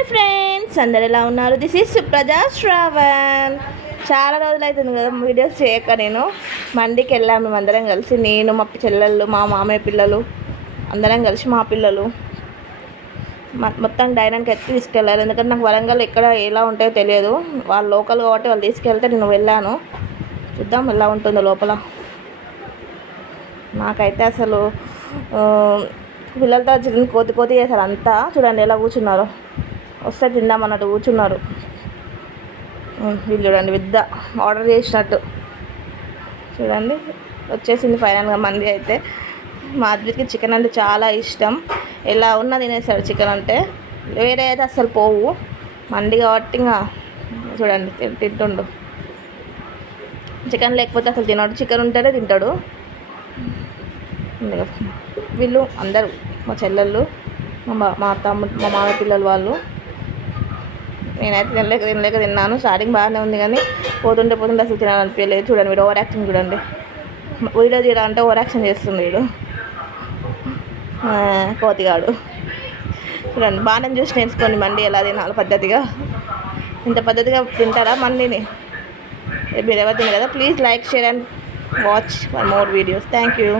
Hi friends, అందరు ఎలా ఉన్నారు? This is Supraja Shravan. చాలా రోజులు అవుతుంది కదా వీడియోస్ చేయక. నేను మండికి వెళ్ళాము మేమందరం కలిసి, నేను మా చెల్లెళ్ళు, మా మామయ్య పిల్లలు అందరం కలిసి, మా పిల్లలు మొత్తం డైనాకి ఎత్తి తీసుకెళ్ళారు. ఎందుకంటే నాకు వరంగల్ ఎక్కడ ఎలా ఉంటాయో తెలియదు. వాళ్ళు లోకల్ కాబట్టి వాళ్ళు తీసుకెళ్తే నేను వెళ్ళాను. చూద్దాం ఎలా ఉంటుందో లోపల. నాకైతే అసలు పిల్లలతో చికెన్ కోతి చేశారు అంతా. చూడండి ఎలా కూర్చున్నారు, వస్తే తిందామన్నట్టు కూర్చున్నారు. వీళ్ళు చూడండి విద్ద ఆర్డర్ చేసినట్టు. చూడండి వచ్చేసింది ఫైనల్గా మంది. అయితే మా అద్వికి చికెన్ అంటే చాలా ఇష్టం. ఎలా ఉన్నా తినేసాడు చికెన్ అంటే. వేరే అయితే అసలు పోవు, మండి కాబట్టి ఇంకా చూడండి తింటుండు. చికెన్ లేకపోతే అసలు తినడు, చికెన్ ఉంటేనే తింటాడు. వీళ్ళు అందరూ మా చెల్లెళ్ళు, మా తమ్ముడు, మా మామ పిల్లలు వాళ్ళు. నేనైతే తినలేక తిన్నాను. స్టార్టింగ్ బాగానే ఉంది కానీ పోతుంటే అసలు తినాలనిపించలేదు. చూడండి వీడు ఓవర్ యాక్షన్ చూడండి. వీడియో తీయాలంటే ఓవర్ యాక్షన్ చేస్తుంది వీడు కోతిగాడు. చూడండి బాగానే చూసి నేర్చుకోండి మండి ఎలా తినాలి పద్ధతిగా. ఇంత పద్ధతిగా తింటారా మండిని? మీరు ఎవరు తినరు కదా. Please like, share and watch for more videos. Thank you.